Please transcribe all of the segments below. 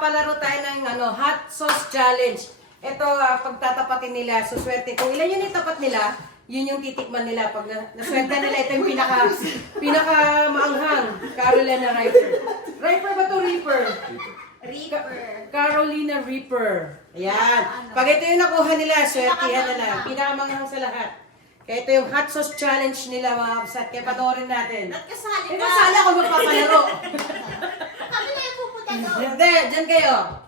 magpapalaro tayo ng hot sauce challenge. Ito, pagtatapatin nila, suswerte. Kung ilan yung itapat nila, yun yung titikman nila. Pag naswerte nila, ito yung pinaka maanghang. Carolina Reaper. Reaper ba to? Reaper? Reaper. Carolina Reaper. Ayan. Pag ito yung nakuha nila, swertihan na lang. Pinakamanghang sa lahat. Kaya ito yung hot sauce challenge nila, mga kapsat. Kaya panoorin natin. At kasali ka. Kasali ako magpapalaro. Kami na yung pupunta doon. Hindi, dyan kayo.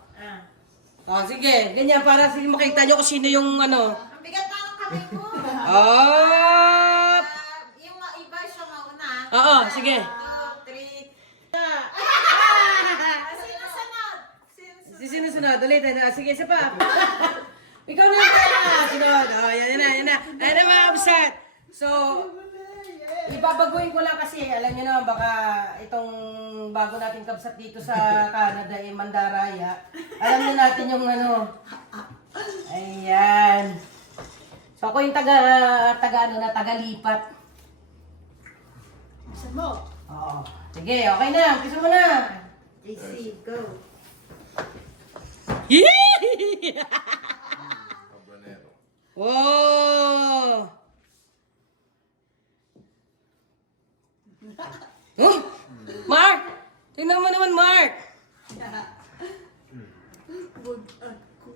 Sige. Ganyan, para makita nyo kung sino yung Ang bigat na ng kamay ko. Oh! Yung iba siya mauna. Oo, sige. 1, 2, 3. Sinusunod. Sinusunod. Ulit. Sige, isa pa. Ikaw na yung sunod. Yan na. Ayan na mga kapsat. So, ibabaguhin ko lang kasi, alam nyo naman, baka itong bago nating kapsat dito sa Canada, Mandaraya. Alam nyo natin yung ayan. So, ako yung tagalipat. Saan mo? Oo. Sige, okay na. Umpisa mo na. JC, go. Wow! Oh! Mark! Tingnan mo naman, Mark! Huwag ako.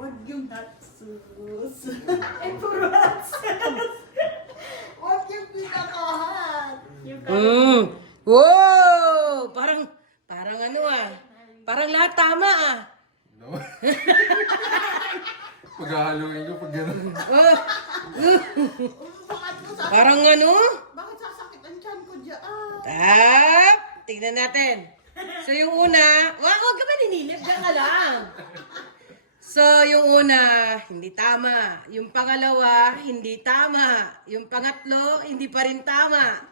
Huwag yung hot sauce. Eh, puro hot sauce. Huwag yung pinakahat. Wow! Parang Parang lahat tama No? Pag-hahaluin ko pag gano'n. Parang Bakit sasakit ang tiyan ko dyan? Tignan natin. So yung una, huwag ka ba ninilip? Diyan ka lang. So yung una, hindi tama. Yung pangalawa, hindi tama. Yung pangatlo, hindi pa rin tama.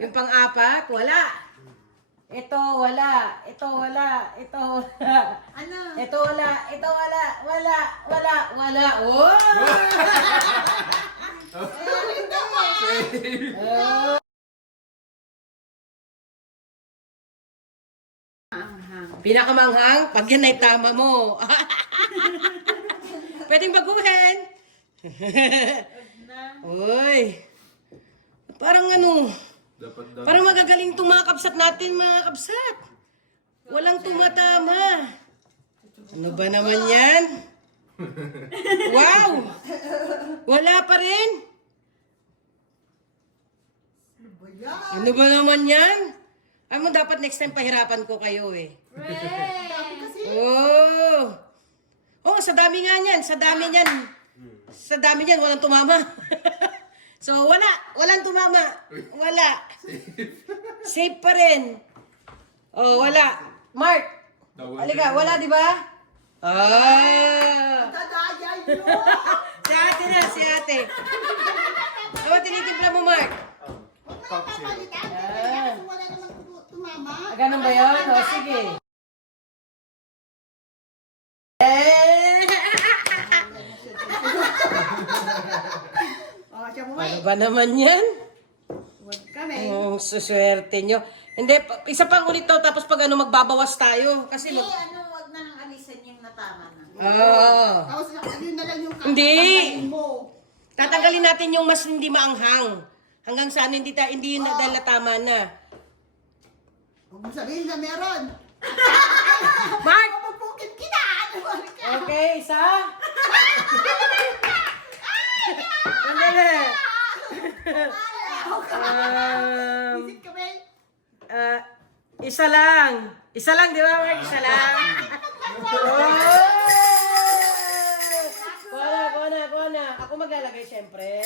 Yung pang-apat, wala. Ito wala. Ito wala. Ito wala. Ano? Ito wala. Ito wala. Wala. Oh! Pinakamanghang, pag yan ay tama mo. Pwedeng baguhin. Uy. Parang parang magagaling itong mga kapsat natin, mga kapsat. Walang tumatama. Ano ba naman yan? Wow! Wala pa rin. Ano ba naman yan? Ano dapat next time pahirapan ko kayo eh. Oh! Oh, sa dami nga niyan. Sa dami niyan, walang tumama. So, walang tumama. Wala. Safe pa rin. Oh, wala. Mark, halika, wala, di ba? Dadaya yun! Si ate. Ano tinitimpla mo, Mark? Papalitan ka kaya kasi wala namang tumama. Ganun ba yun? O, sige. Siya mo Ano ba naman yan? Huwag kami. Ang suswerte nyo. Hindi, isa pang ulit daw, tapos pag magbabawas tayo. Kasi Huwag na nang alisan yung natama na. Oo. Tapos yun na lang yung Hindi. kakatanggalin mo. Tatanggalin natin yung mas hindi maanghang. Hanggang saan hindi yun dahil tama na. Huwag mo sabihin na meron. Mark! Pagpukit kita! Okay, isa. Sandali. Visit kami. Isa lang. Isa lang, di ba, Mark? Isa lang. Kuha na. Ako maglalagay, syempre.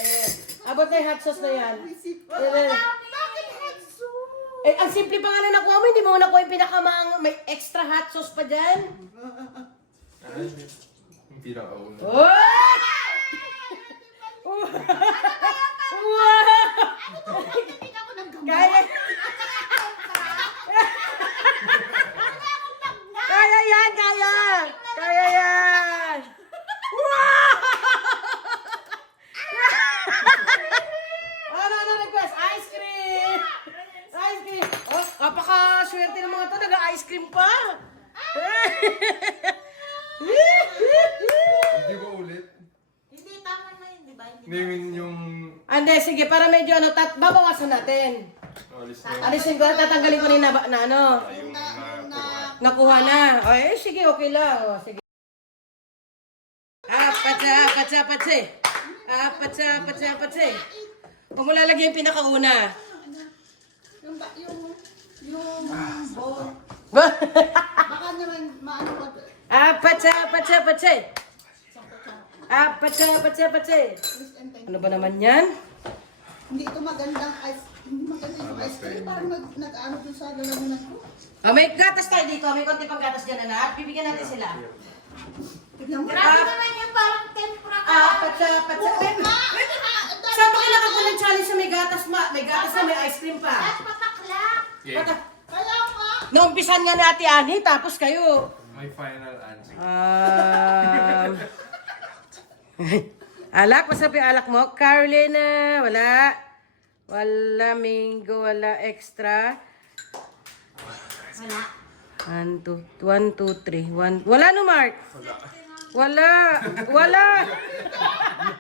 Abot na yung hot sauce na yan. Bakit hot sauce? Eh, ang simple pa nga na nakuha mo, hindi mo nakuha yung may extra hot sauce pa dyan. Hindi na ako. Oh! Wow! Hindi ako ng gamot. Kaya yan! Kaya yan! Wow! Ano request? Ice cream! Oh, napaka-swerte ng mga to, nag-ice cream pa! Hindi ba ulit? Hindi, tama na yun, di ba? Hindi Ngayon yung... Ande, sige, para medyo ano, babawasan natin. Alis na. Alisin ko, tatanggalin ko na ano, Yung nakuha na. O, sige, okay lang. O, sige. Apatse. Huwag mo lalagyan yung pinakauna. yung bowl. Baka naman maano ka. Apatse. Please and thank Ano you. ba naman yan? Hindi ito magandang ice. Hindi maganda yung ice cream. Parang nag-ano dun sa lalamunan ko. May gatas tayo dito. May konti pang gatas dyan, anak. Bibigyan natin sila. Tignan mo. Grabe naman yung parang tempura Apatse. Saan ba kayo nakakulang challenge sa may gatas, ma? May gatas na may ice cream pa. Pataklak. Bata. Kaya nga. Naumpisan nga ni Ate Ani, tapos kayo. my final answer. Alak, masarap yung alak mo. Carolina, wala. Wala mango, wala extra. Wala. 1, 2, 3. Wala no, Mark? Wala. Wala.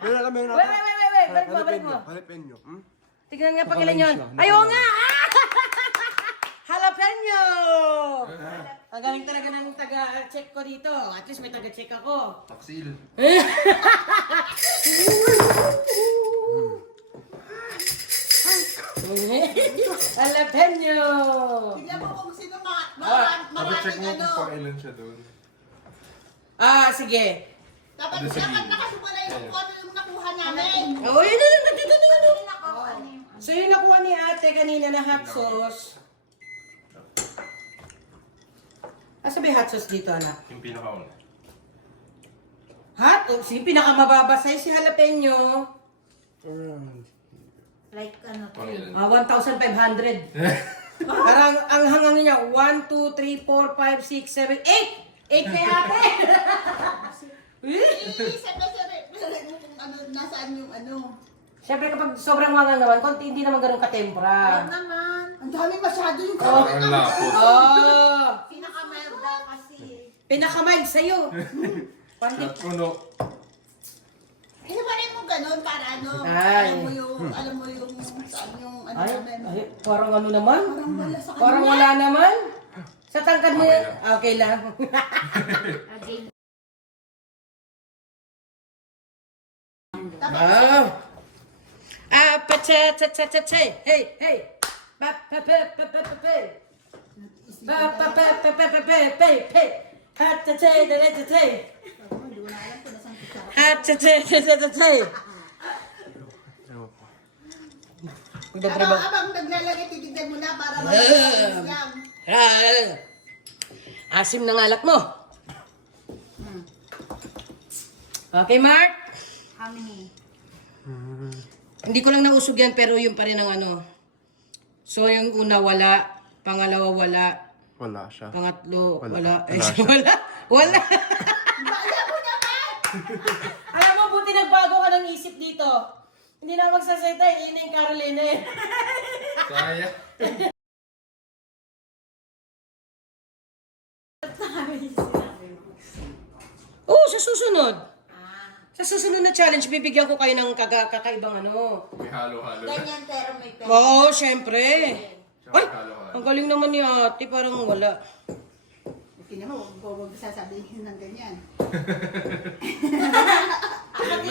Wala kami na. Wait. Balik mo. Hanapin nyo. Tignan nga pag ilan yun. Ayaw nga! Jalapeno! Ang galing talaga ng taga-check ko dito. At least may taga-check ako. Taksil. Jalapeno! Tignan mo kung sino Check maraming mo ano. kung pailan siya doon. Sige. Dapat Ano sa gilid? nakasumala yung kung ano yung nakuha namin. Oh, yun na. Dito. Ano yung So yung nakuha ni ate kanina na hot sauce. Asa ba yung hot sauce dito, anak? Yung pinakauna. Hot? Oh, sige, pinakamababa sa'yo si jalapeno. like ano to? Pang ilan? 1,500. Parang ang hangang niya, 1, 2, 3, 4, 5, 6, 7, 8! 8 kay ate! Sabi mo kung ano, nasaan yung ano. Siyempre kapag sobrang wangang naman, konti hindi naman ganun katempra. naman. Ang dami masyado yung Parang ang lapot. Oh! pinakamerda kasi. Pinakamild sa'yo. Pandi. At puno. Inuwarin mo ganun para ano, Ay. alam mo yung saan yung ano Ay, namin. ay, parang ano naman? Parang wala sa Parang kanya. wala naman? Sa tangkad mo, Okay lang. okay lang. Pacha-cha-cha-cha-chay. Hey. Ba-pa-pa-pa-pa-pa-pa. Ba-pa-pa-pa-pa-pa-pa-pa. Ha-cha-chay-da-da-cha-chay. Hindi ko na alam kung nasaan kutsara. Ha-cha-chay-da-da-cha-chay. Abang naglalagay, titignan mo na para malinis lang. Asim ng alak mo. Okay, Mark? How many? Hindi ko lang nausog yan, pero yun pa rin ang ano. So, yung una, wala. Pangalawa, wala. Wala siya. Pangatlo, Wala. wala. Eh, Wala siya. wala. Bala mo naman! Alam mo, buti nagbago ka ng isip dito. Hindi na ako magsasayta, yun yung Carolina eh. Kaya. Oo, sa susunod. Sa susunod na challenge, bibigyan ko kayo ng kakaibang ano. May halo-halo. Ganyan pero may pera. Oo, syempre. Tsaka Ay, halo-halo. ang galing naman ni ate, parang wala. Tingnan mo, huwag sasabihin ng ganyan. Ayun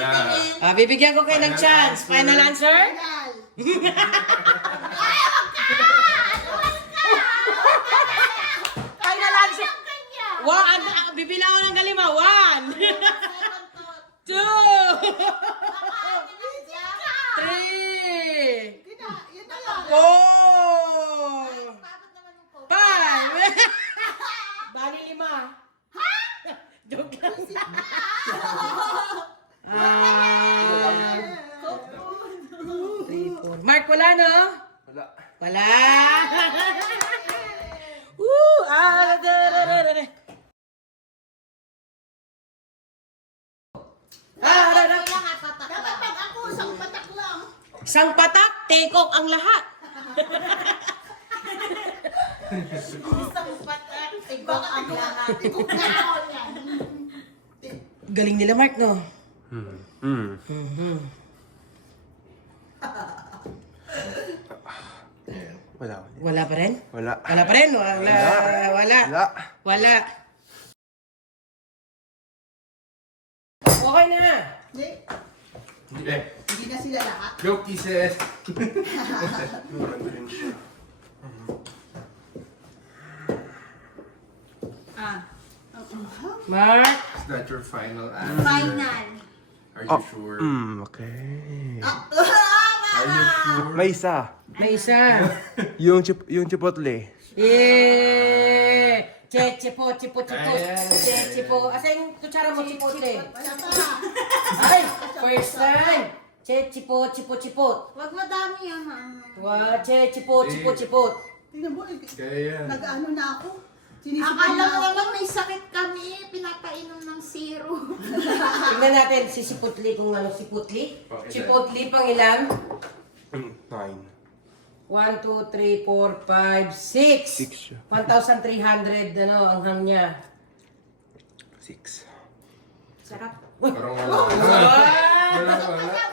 na. Bibigyan ko kayo ng chance. Final answer? Final! Final answer. Bibilang ko ng galima. 1, 2, 3. Yun na lang. 4, 5. Bali 5. Joke lang. Three, four. Mark, wala no? Wala. Wala. Woo! Dapat pag ako, isang patak lang. Isang patak, take off ang lahat. Isang patak, tigong ang lahat. Tigok na ako yan. Galing nila, Mark, no? Wala. Wala pa rin? Wala. Wala pa rin? Wala. Wala. Wala. Wala. Okay na. Hindi. Hindi. Hindi na sila lahat. Go kisses! Maganda rin siya. Mark? Is that your final answer? Final. Are you sure? Okay. Are you sure? May isa. May isa. Yung chipotle. Yeah! Chipo, chipo, chipo. Ayan. Chipo. Asa yung kutsara mo, chipotle? Wala pa. Ay! First time! Chipo, chipo, chipo. Huwag madami yan, ha? Wow, chipo, chipo, chipo. Tingnan mo, Kaya yan. nag-ano na ako. Sinisipan Akala na mo ako. naman may sakit kami, pinapainom ng syrup. Tingnan natin si Siputli kung ano si Putli. Pang ilan? Siputli pang ilan? 9. 1, 2, 3, 4, 5, 6. 6 siya. 1,300 ano ang hang niya. 6. Sarap. Parang wala. Wala.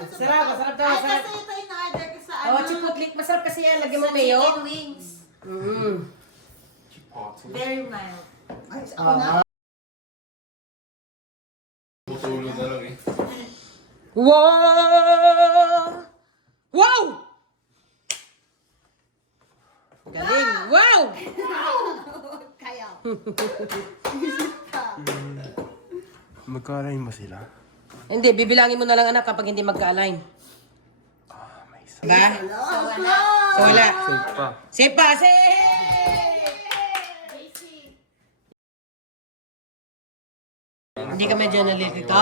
Sarap, masarap daw, Ay, masarap. kasi ito in-order ko sa Oh, Siputli, masarap kasi yan. Lagyan mo sa mayo. chicken wings. Mm. Very mild. Ay, ako na. Tutulog na lang eh. Wow! Wow! Galing! Wow! Kaya. Magka-align ba sila? Hindi, bibilangin mo na lang anak kapag hindi magka-align. May isa. Diba? So, wala. So, wala. Safe pa. Sepa! Hindi ka medyo nalilito?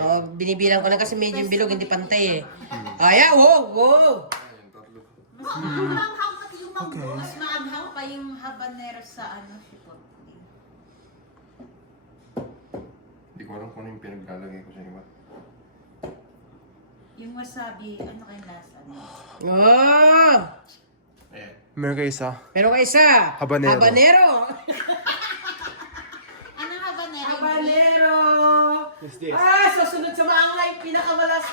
Oo, binibilang ko lang kasi medyo yung bilog, hindi pantay eh. Kaya, wow, wow! Mas maanghang pa yung mas maanghang pa yung habanero sa ano, chipotle. Hindi ko alam kung ano yung pinaglalagay ko sa iba. Yung wasabi, ano kayong lasa niya? Oh! Ayan. Meron kayo isa. Pero ka isa. Habanero. Habanero. Anong habanero? Habanero. What's this? Ah, sa sunod sa maangay, pinakamalas.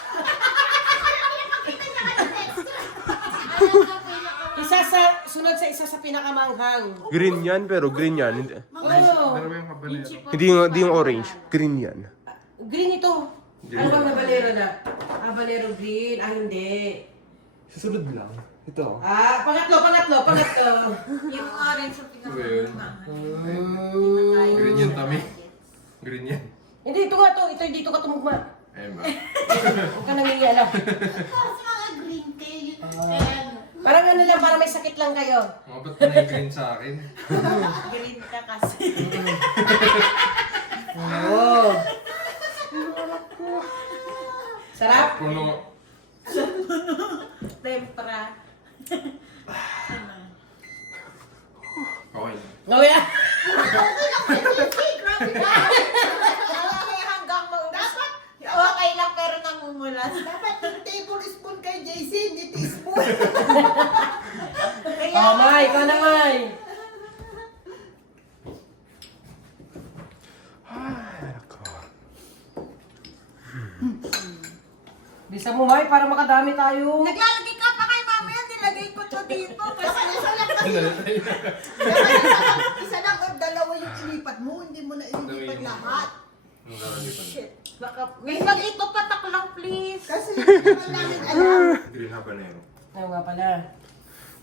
Isa sa, sunod sa isa sa pinakamanghang. Green yan, pero green yan. Hindi, Oh, Dalawa yung habanero. hindi yung orange. Green yan. green ito. Ano bang habanero na? Habanero green. Ah, hindi. Susunod lang. Ito. Ah, pangatlo. Yung orange sa Ano ba yun? pinakamanghang. Green yan, Tami. Green yan. Hindi, ito nga to. Ito, dito ka tumugma. Ayun ba? Huwag ka nangingialam. Kasi mga green tea, yun. Kaya ano, Parang ano lang, parang may sakit lang kayo. Mga ba't ka na-green sa akin? green ka kasi. Oo. Sarap? Puno. Tempra. Okay. Oh, yeah. Grabe ka! Kaya hanggang dapat okay lang pero namumulas. Dapat yung tablespoon kay JC, hindi teaspoon. Kaya Oh, May, ikaw na, May. Ay, ako. Bisa mo, May, para makadami tayo. naglalagay ka pa kay mami yan, nilagay ko to dito. Kasi Isa lang o dalawa yung ilipat mo, hindi mo na ilipat lahat. may mag ito patak lang please. Kasi hindi naman namin alam. Green habanero. Ayaw nga pala.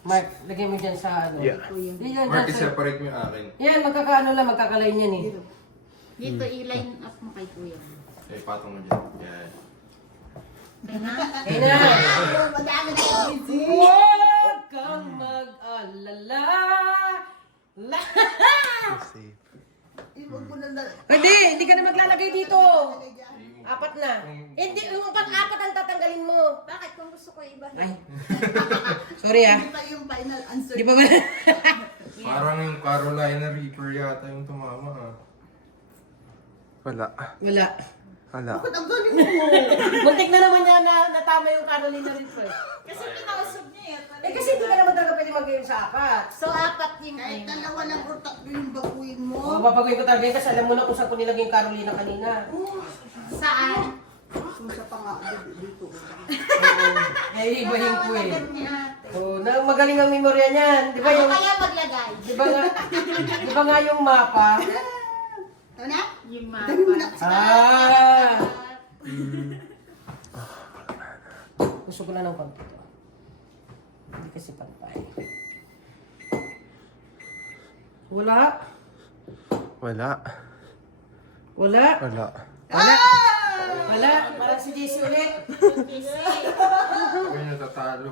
Mark, lagay mo dyan sa ano. Yeah. Dyan, Mark, dyan sa... i-separate mo yung akin. Yan, magkakaano lang, magkakalain yan eh. Dito i-line up mo kay kuya. Eh, patong mo dyan. Yan. Ayun na. Madami na JC. Huwag kang mag-alala. Safe. Iwag mo na lang. Hindi ka na maglalagay dito. Apat na. Hindi, yung pang-apat ang tatanggalin mo. Bakit kung gusto ko iba? Ay. Sorry ah. Hindi pa yung final answer. Di ba ba? Parang yung Carolina Reaper yata yung tumama ha. Wala. Wala. Wala. Bakit ang galing mo? Muntik na naman niya na natama yung Carolina rin po eh. Kasi pinausog niya Eh kasi hindi ka naman talaga pwede mag-game sa apat. So, apat yung Kahit game. dalawa lang o tatlo yung baguhin mo. O, papagoy ko talaga yun kasi alam mo na kung saan ko nilagay yung Carolina kanina. Saan? Susa pa nga dito. Eh, ibahin ko eh. Agad ni ate. Oh, magaling ang memorya niyan. Di ba Ano yung, kaya maglagay? di ba nga yung mapa? Ano na? Yung Dami mo na. Ah! Gusto ko na ng konti to. Hindi kasi pantay. Wala. Wala. Wala. Wala. Wala. Wala. Parang si JC ulit. Ako yung natatalo.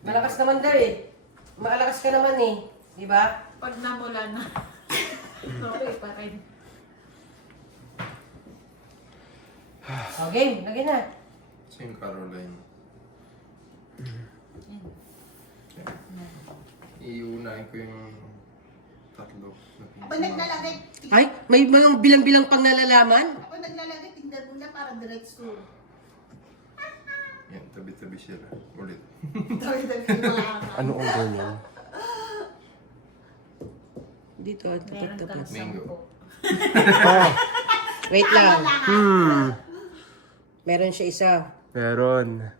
Malakas naman daw eh. Malakas ka naman eh. Di ba? Pag namula na. Okay pa rin. O, game. Lagyan na. Same Caroline. Iunahin ko yung tatlo. Ako naglalagay. Ay, may mga bilang-bilang pang nalalaman. Ako naglalagay. Tingnan mo na para diretso. Yan, tabi-tabi sila. Ulit. Tabi-tabi yung mga Ano order niyo? Dito, Meron kang Mango. 10. Oh, Wait lang. Meron siya isa. meron.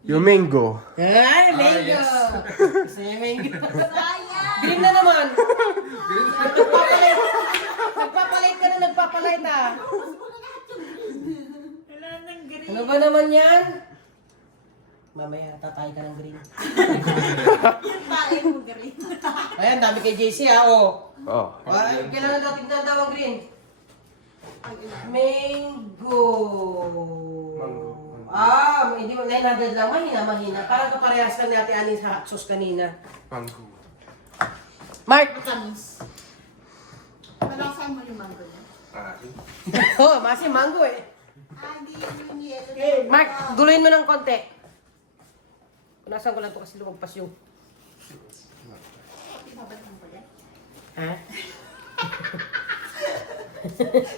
Yung mango. Ay, mango! yes. Gusto niya mango. Sayang! Green na naman. Nagpapalit. Nagpapalit ka na nagpapalit ah. Wala nang green. Ano ba naman yan? Mamaya, tatay ka ng green. Yung pain mo green. Ayan, dami kay JC ah, oh. Oh. Ay, kailangan daw tignan daw ang green. Mango. Mango. Ah, hindi mo 900 lang. Mahina. Parang kaparehas lang natin anin sa hot sauce kanina. Mango. Mark! Matamis. Malasan mo yung mango niya. Akin. Oh, masi mango eh. Hindi yun yung yelo. Mark, guluhin mo ng konti. Punasan ko lang ito kasi lumagpas yung... Ibabalik ko yan. Ha?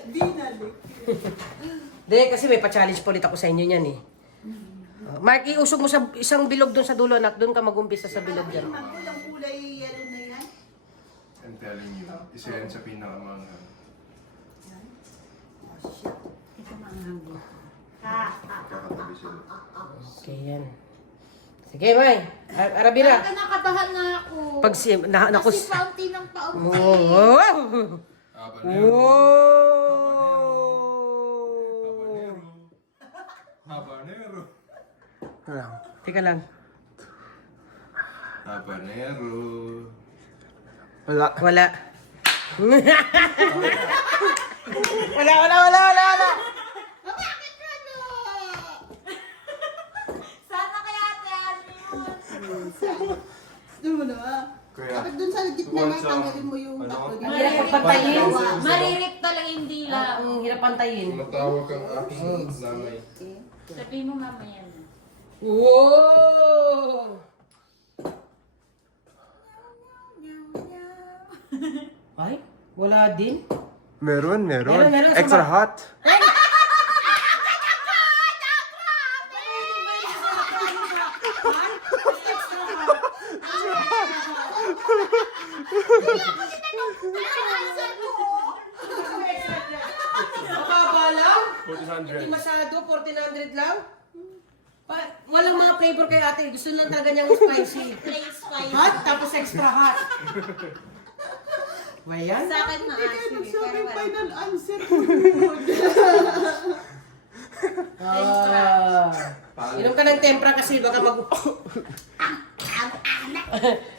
Di nalik. Hindi, kasi may pa-challenge pa ulit ako sa inyo niyan eh. Mark, iusog mo sa isang bilog doon sa dulo, nak. Doon ka mag-umpisa sa bilog Yung dyan. mango, yung kulay yelo na yan. I'm telling you, isa yan sa pinakamahal. Ito maanghang dito. Magkakatabi sila. Okay, yan. Sige, May. Arabira. Talaga nakabahan na ako. Pag si... Kasi fountain ng paunti. Oh! Habanero. Oh! Habanero. Wala. Teka lang. Habanero. Wala. Wala. Wala. Bakit ka no? Sana kaya ate ano yun? Doon mo na. Kaya, Dapat doon sa gitna na Sa- tanggalin mo yung ano? tatlo. Ang hirap pagpantayin. Maririk talaga hindi lang. Ang hirap pantayin. matawag ang aking nanay. Sabihin mo mamaya na. Wow! Ay, wala din. Meron. Meron sa Extra ma- hot. Mababa lang? 1400. Hindi masyado, 1400 lang? Walang mga flavor kay ate. Gusto lang talaga niyang spicy. Play spice. Hot, tapos extra hot. Ba yan? Sa akin na Kaya asin. nagsabi Pero wala. final answer ko. Inom ka ng tempra kasi baka mag...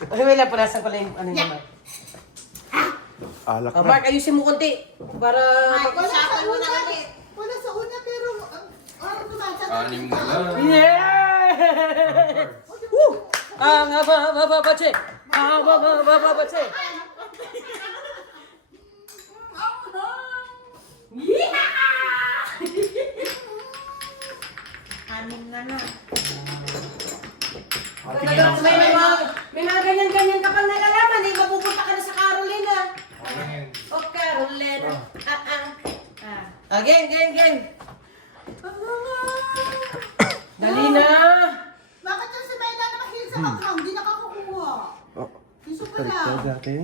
Ay, wala, punasan ko lang yung ano naman. Alak Oh, na. Mark, ayusin mo konti. Para... Wala sa Usapan mo na una. ulit. Wala sa una pero tumatanda. Anim na lang. Yeah! Woo! Ang bababatse! Ang bababatse! Anim na na. May mga ganyan-ganyan ka pang nalalaman, eh, mapupunta ka na sa Carolina. Ano yan? O Carolina. Again, again. Dali na. Bakit yung si Mela na mahilig sa maghang? Hindi nakakukuha. Oh, Gusto ko baliktad lang. natin.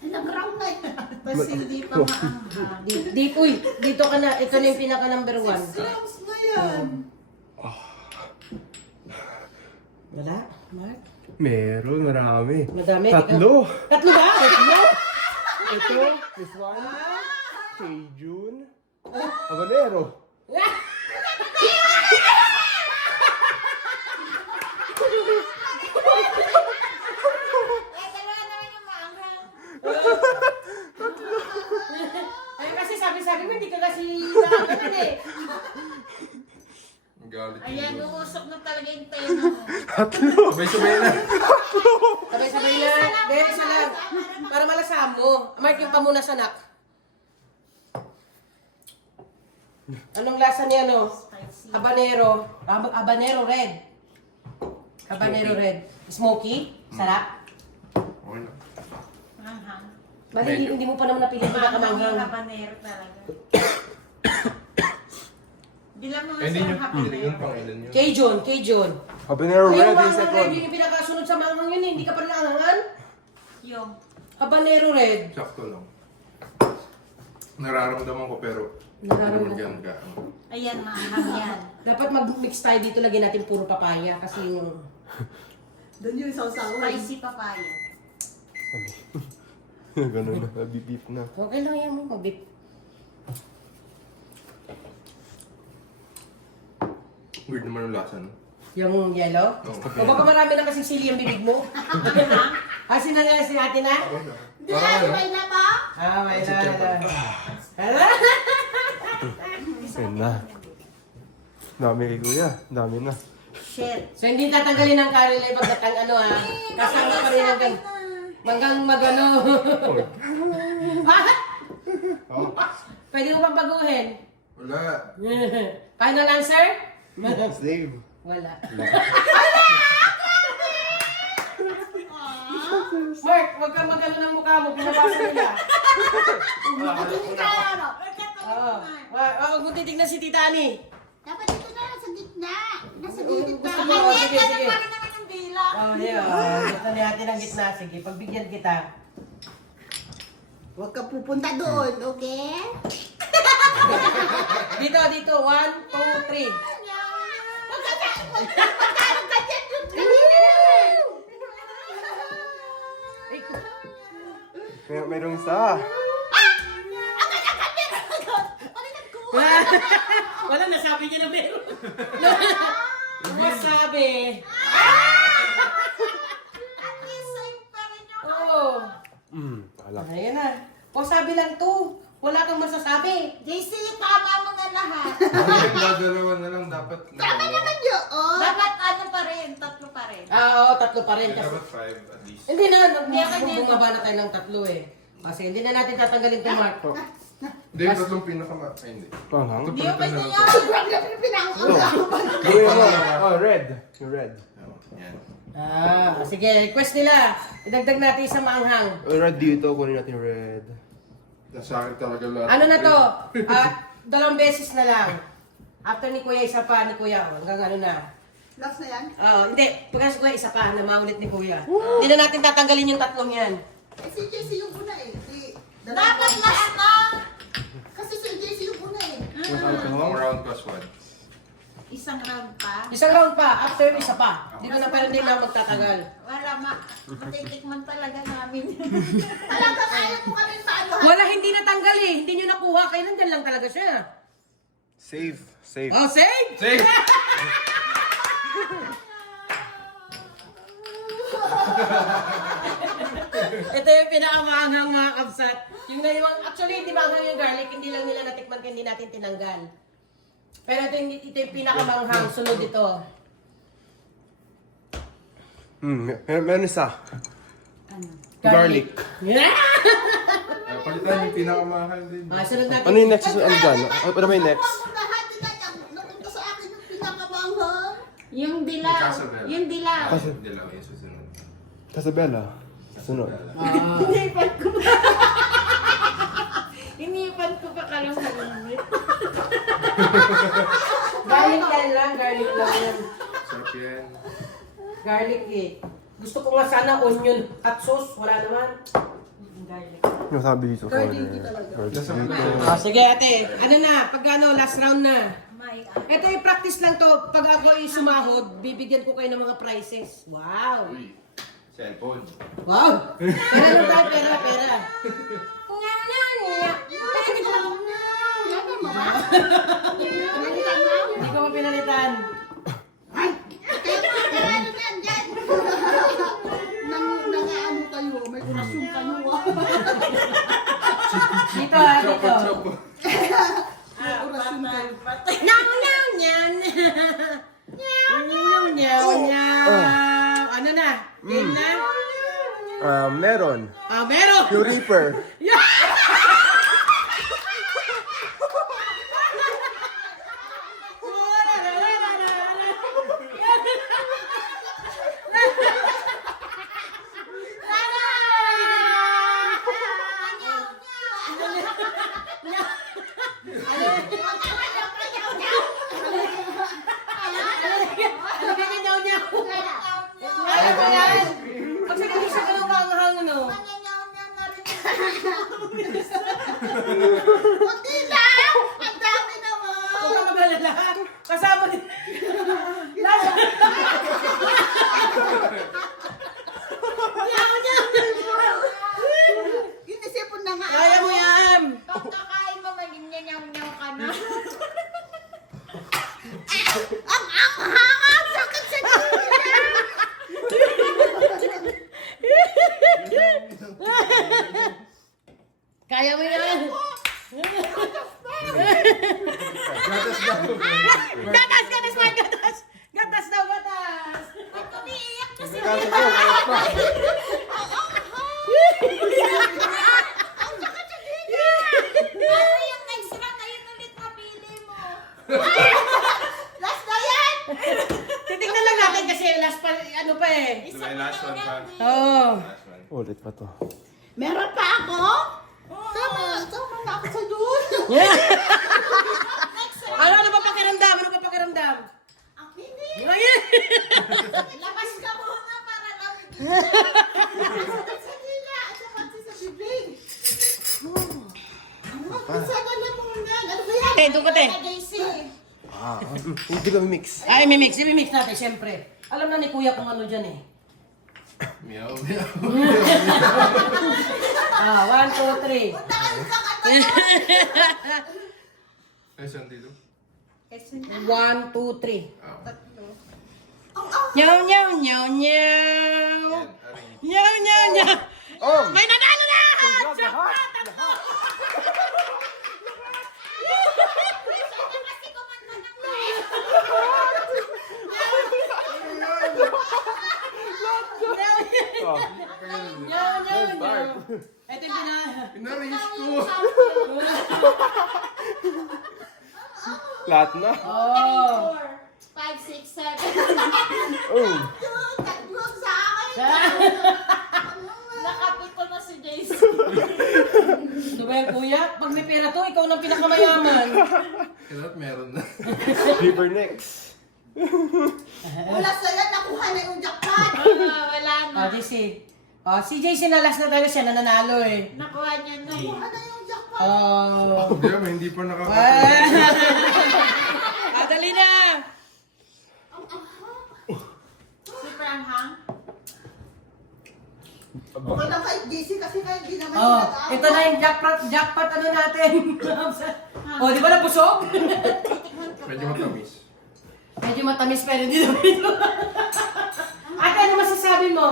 Ilang round na yan. Tapos hindi pa maanghang. Uy, dito ka na. Ito na yung pinaka number 1. 6 rounds na yan. Wala? Mark? Meron, marami. Madami. Tatlo. Tatlo ba? Tatlo? Ito, this one. Cajun. Habanero. Dalawa naman yung maanghang. Ay, kasi sabi mo, hindi ka kasi nakakanan eh. Ang galit. Ayan, uusok na talaga yung tenga mo. Sabay-sabay na. Sabay-sabay na. Dahil isa lang. Para malasam mo. Mark, yung pamunas anak. Anong lasa niya, no? Habanero. Habanero red. Habanero red. Smoky? Sarap? Okay lang. Maanghang. Bali, hindi mo pa naman napili yung Maanghang yung pinakamanggang. habanero talaga. Bilang mo Eh, hindi sa nyo, hindi yun habanero. pang ilan yun. Cajun, Cajun. Habanero Ayaw, red yung manghang red, second. yun yung pinakasunod sa manghang yun eh. Hindi ka pa nangangan? Yung. Habanero red. Sakto lang. Nararamdaman ko pero Nararamdaman hindi naman ganun ka. Ayan, maanghang yan. Dapat mag-mix tayo dito, lagyan natin puro papaya kasi yung... Doon yung sausawan. Spicy papaya. Ganun na, nabibip na. Okay lang yan mo, mag-dip. Weird naman yung lasa, no? Yung yellow? Oo. O baka marami na kasing sili ang bibig mo? Asin na nga, si ate na? Hindi, Ate Mela pa? Ah, may na. Hala? Ayun na. Dami kay kuya, dami na. Shit. So hindi tatanggalin ng curry live pagdatang ano ha? Kasama pa rin hanggang magano. Bakit? Oh, Pwede mo pang baguhin? wala. Final answer? Save. Wala. Mark, wag kang magano ng mukha mo, pinabasa nila. Oo. Huwag mo titignan si Tita Ani. Dapat ito na, sa gitna. Nasa gilid Gusto na. mo? Sige, sige. Bakit naman yung bilang? Oh, yeah. Gusto niya natin ang gitna. Sige, pagbigyan kita. Huwag ka pupunta doon, okay? Dito, dito. 1, 2, 3. Mayroong isa. Wala, nasabi niya na meron. Nasabi. At least same pa rin yung Oo. Wala. Ayan na. O sabi lang to. Wala kang masasabi. JC, tama mo na lahat. Ang dadalawa na lang dapat. Tama naman yun. Dapat ano pa rin, tatlo pa rin. Oo, tatlo pa rin. Kasi, Dapat 5 at least. hindi na, bumaba na tayo ng tatlo eh. Kasi hindi na natin tatanggalin itong mark. Hindi, tatlong pinakama. Ay, hindi. Panghang? Hindi okay na yan. Huwag na pinangasapan. Kuya mo. Oh, red. Yung red. Oh, yan. Sige, request nila. Idagdag natin isang maanghang. Red dito, kunin natin red. Sa akin talaga lahat. Ano na to? 2 beses na lang. After ni Kuya, isa pa ni Kuya. Hanggang ano na. Last na yan? Hindi. Pagkas Kuya, isa pa na maulit ni Kuya. Hindi na natin tatanggalin yung tatlong yan. Eh, si JC yung una eh. Dapat last na. Kasi si JC yung una eh. Ang round plus 1. Isang round pa. Isang round pa. After, isa pa. Hindi ko na pero hindi na magtatagal. Wala matitikman talaga namin. Talagang ayaw mo kami paano. Wala, hindi natanggal eh. Hindi nyo nakuha. Kaya nandyan lang talaga siya. Save. Save. Oh, save! Safe! Ito yung pinakamaanghang mga kabsat. Yung na yung, actually, hindi maanghang yung garlic. Hindi lang nila natikman kaya hindi natin tinanggal. Pero ito yung pinakamanghang. Sunod ito. Meron isa. Garlic. Yeah! Palitan yung pinakamahal din. Sunod natin. Ano yung next? Ano dyan? Ano ba yung next? Lahat na napunta sa akin yung pinakamanghang. Yung dilaw. Casabella. Yung dilaw. Hindi lang yung susunod. Casabella. Sunod. Inipan ko pa kalong lang, garlic lang yan. Sarap yan. Garlic eh. Gusto ko nga sana onion hot sauce. Wala naman. Garlic. Yung sabi dito, Garlic order. talaga. Garlic Nasa dito. Ah, sige ate. Ano na? Pag ano, last round na. May Ito yung practice lang to. Pag ako sumahod, bibigyan ko kayo ng mga prizes. Wow! Uy, cellphone. Wow! Pera lang tayo, pera. Hindi ko mapinalitan. Nangaano kayo, may kurasyon kayo. Dito ha, dito. May kurasyon kayo. Nyaw, nyaw, nyan. Nyaw, nyaw, nyaw, nyaw. Ano na? Game na? Meron. Ah, meron! Yung Reaper. Ano ba yan? Pag sinabi siya ka ng kahang ano? Kunti lang! Ang dami naman! Huwag ka magalala. Kasama din. Lasa. Inisipon na nga. Kaya mo yan. Pag kakain mo, maging nyanyaw-nyaw ka na. Ang anghang! Sakit sa Kaya mo yan. Gatas daw. Gatas, gatas, man, gatas. Gatas daw, gatas. Umiiyak kasi. Ano yung next round na yun ulit mapili mo? Last na yan! Titignan lang natin kasi last pa, ano pa eh. Diba, last one pa. Oo. Last one. Ulit pa to. Meron pa ako? Tama na ako sa doon. Ano ba pakiramdam? Ano ba pakiramdam? Ang hindi. Ayun. Labas ka muna para lamig. Sa dila at sa pati sa bibig. Isa ka na muna. Ano ba yan? Eh, doon ka te. Daisy. Hindi kami mix. Ay, mimix natin, syempre. Alam na ni Kuya kung ano dyan eh. Meow, meow. Ah, 1, 2, 3. Ay, saan dito? 1, 2, 3. Ah, Nyaw, nyaw, nyaw, nyaw. yan, aring. Nyaw, nyaw, nyaw. Oh! May nanalo na! Oh. Nyaw, nyaw, nyaw. Ito yung Pinarish ko. Lahat na. Oh. 5, 6, 7. Oh! Tatlong sa akin. Nakapito na si Jason. Ito ba yan, Kuya? Pag may pera to, ikaw nang pinakamayaman. Kailangan meron na. Reaper next. Wala sa'yo, nakuha na yung jackpot. Wala na. Ah, JC. Ah, si JC na last na tayo siya na nanalo eh. Nakuha niya na eh. Nakuha na yung jackpot. Oh. Hindi pa nakakapit. Ah, dali na. Super anghang. Okay lang kahit JC kasi kahit di naman Oh, nag-aaway. ito na yung jackpot ano natin. Oh, di ba nabusog? Medyo matamis. Medyo matamis pero hindi naman ito. Ate, ano masasabi mo?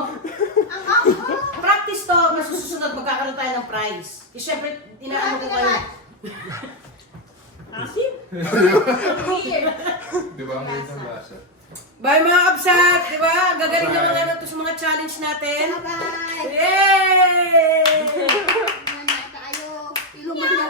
Ang anghang. Practice to, masusunod magkakaroon tayo ng prize. Eh, syempre, inaano ko kayo. Asim? Di ba ang ganda ng lasa? Bye mga kapsat, di ba? Gagaling na mga to sa mga challenge natin. Bye-bye. Yay! Tayo. Ilumay na.